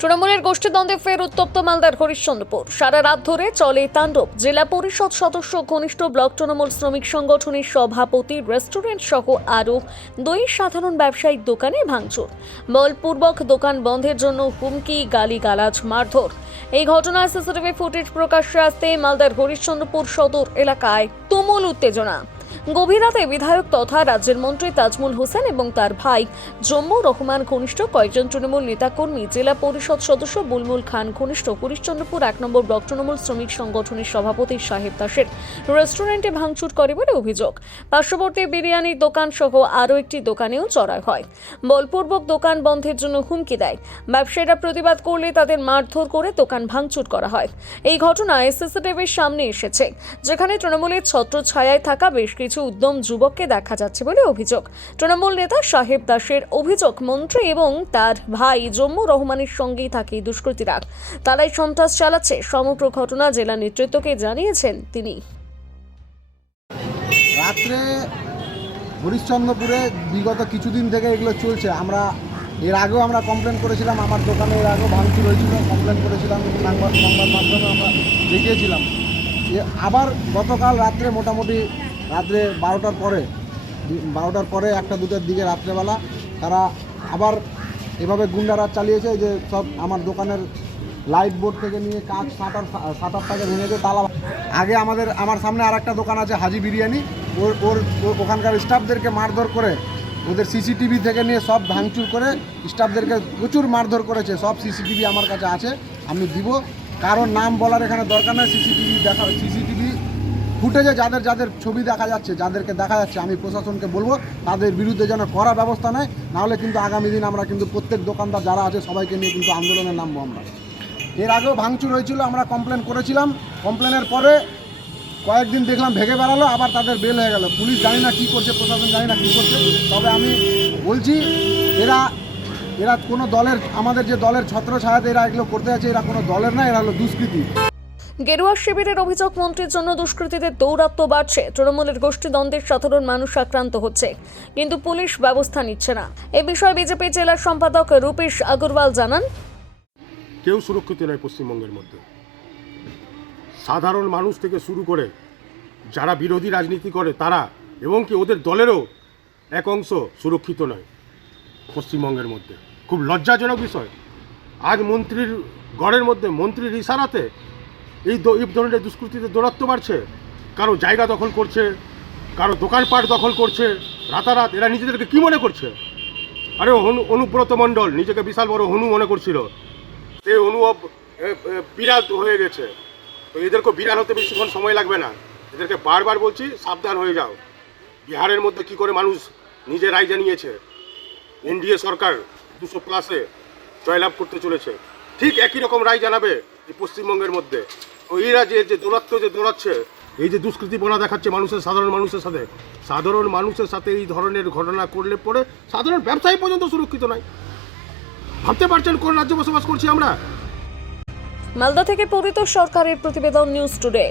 তৃণমূলের গোষ্ঠীদ্বন্দ্বে ফের উত্তপ্ত মালদার হরিশ্চন্দ্রপুর। সারা রাত ধরে চলে তাণ্ডব। জেলা পরিষদ সদস্য ঘনিষ্ঠ ব্লক তৃণমূল শ্রমিক সংগঠনের সভাপতি, রেস্টুরেন্ট সহ আরও দুই সাধারণ ব্যবসায়িক দোকানে ভাঙচুর। বলপূর্বক দোকান বন্ধের জন্য হুমকি, গালিগালাজ, মারধর। এই ঘটনায় সিসিটিভি ফুটেজ প্রকাশ্যে আসতে মালদার হরিশ্চন্দ্রপুর সদর এলাকায় তুমুল উত্তেজনা। গভীর রাতে বিধায়ক তথা রাজ্যের মন্ত্রী তাজমুল হোসেন এবং তার ভাই জম্মু রহমান ঘনিষ্ঠ কয়েকজন তৃণমূল নেতাকর্মী, জেলা পরিষদ সদস্য বুলমুল খান ঘনিষ্ঠ হরিশ্চন্দ্রপুর এক নম্বর ব্লক তৃণমূল শ্রমিক সংগঠনের সভাপতি সাহেব দাসের রেস্টুরেন্টে ভাঙচুর করে বলে অভিযোগ। পার্শ্ববর্তী বিরিয়ানির দোকান সহ আরও একটি দোকানেও চড়াই হয়। বলপূর্বক দোকান বন্ধের জন্য হুমকি দেয়। ব্যবসায়ীরা প্রতিবাদ করলে তাদের মারধর করে দোকান ভাঙচুর করা হয়। এই ঘটনায় সিসিটিভির সামনে এসেছে। যেখানে তৃণমূলের ছত্রছায়ায় থাকা বেশ কিছু উদ্যম যুবককে দেখা যাচ্ছে বলে অভিযোগ। তৃণমূল নেতা সাহেব দাসের অভিযোগ মন্ত্রী এবং তার ভাই জম্মু রহমানের সঙ্গেই থাকে দুষ্কৃতীরা। তারাই সন্ত্রাস চালাচ্ছে, সমগ্র ঘটনা জেলা নেতৃত্বকে জানিয়েছেন তিনি। রাত্রে হরিশ্চন্দ্রপুরে বিগত কিছুদিন থেকে এগুলো চলছে। আমরা এর আগেও আমরা কমপ্লেন করেছিলাম, আমার দোকানে এর আগেও ভাঙচুর হয়েছিল কমপ্লেন করেছিলাম, সংবাদ সংবাদ মাধ্যমে আমরা দেখিয়েছিলাম। আবার গতকাল রাত্রে মোটামুটি রাত্রে বারোটার পরে বারোটার পরে একটা দুটার দিকে রাত্রেবেলা তারা আবার এভাবে গুন্ডারাজ চালিয়েছে যে সব আমার দোকানের লাইট বোর্ড থেকে নিয়ে কাঁচ সাঁতার সাঁতারটাকে ভেঙেছে তালা আগে আমাদের, আমার সামনে আর একটা দোকান আছে হাজি বিরিয়ানি। ওর ওর ওখানকার স্টাফদেরকে মারধর করে, ওদের সিসিটিভি থেকে নিয়ে সব ভাঙচুর করে স্টাফদেরকে প্রচুর মারধর করেছে, সব সিসিটিভি আমার কাছে আছে, আমি দিব। কারোর নাম বলার এখানে দরকার নেই সিসিটিভি দেখা সিসিটিভি ফুটেজে যাদের যাদের ছবি দেখা যাচ্ছে, যাদেরকে দেখা যাচ্ছে, আমি প্রশাসনকে বলব, তাদের বিরুদ্ধে যেন করা ব্যবস্থা নেয়, নাহলে কিন্তু আগামী দিন আমরা কিন্তু প্রত্যেক দোকানদার যারা আছে, সবাইকে নিয়ে কিন্তু আন্দোলনে নামবো আমরা। এর আগেও ভাঙচুর হয়েছিল, আমরা কমপ্লেন করেছিলাম। কমপ্লেনের পরে কয়েকদিন দেখলাম ভেঙে বেড়ালো, আবার তাদের বেল হয়ে গেল। পুলিশ জানি না কী করছে, প্রশাসন জানি না কী করছে। তবে আমি বলছি, এরা এরা কোনো দলের, আমাদের যে দলের ছত্র ছায়াতে এরা এগুলো করতে যাচ্ছে, এরা কোনো দলের না, এরা হলো দুষ্কৃতী। গেরুয়া শিবিরের অভিযোগ, মন্ত্রীর জন্য দুষ্কৃতীদের দৌরাত্ম্য বাড়ছে। তৃণমূলের গোষ্ঠীদ্বন্দ্বের সাধারণ মানুষ আক্রান্ত হচ্ছে। কিন্তু পুলিশ ব্যবস্থা নিচ্ছে না। এ বিষয়ে বিজেপি জেলা সম্পাদক রূপেশ আগরওয়াল জানান, কেউ সুরক্ষিত নয় পশ্চিমবঙ্গের মধ্যে। সাধারণ মানুষ থেকে শুরু করে যারা বিরোধী রাজনীতি করে, তারা এবং কি ওদের দলেরও এক অংশ সুরক্ষিত নয় পশ্চিমবঙ্গের মধ্যে। খুব লজ্জাজনক বিষয়। আজ মন্ত্রীর গড়ের মধ্যে মন্ত্রীর ইশারাতে এই এই ধরনের দুষ্কৃতিতে দৌরাত্ম বাড়ছে কারও জায়গা দখল করছে কারও দোকানপাট দখল করছে রাতারাত এরা নিজেদেরকে কি মনে করছে? আরে অনু অনুব্রত মণ্ডল নিজেকে বিশাল বড় হনু মনে করছিল। সে অনুভব এ, এ, বিড়াল হয়ে গেছে। তো এদেরকে বিড়াল হতে বেশিক্ষণ সময় লাগবে না। এদেরকে বারবার বলছি সাবধান হয়ে যাও। বিহারের মধ্যে কি করে মানুষ নিজের রায় জানিয়েছে? এনডিএ সরকার দুশো প্লাসে জয়লাভ করতে চলেছে। ঠিক একই রকম রায় জানাবে এই পশ্চিমবঙ্গের মধ্যে। এরা যে যে দৌড়াত্ম যে দৌড়াচ্ছে, এই যে দুষ্কৃতিপনা দেখাচ্ছে মানুষের, সাধারণ মানুষের সাথে। সাধারণ মানুষের সাথে এই ধরনের ঘটনা করলে পরে সাধারণ ব্যবসায়ী পর্যন্ত সুরক্ষিত নয়। ভাবতে পারছেন কোন রাজ্যে বসবাস করছি আমরা? মালদা থেকে পরিত সরকারের প্রতিবেদন নিউজ টুডে।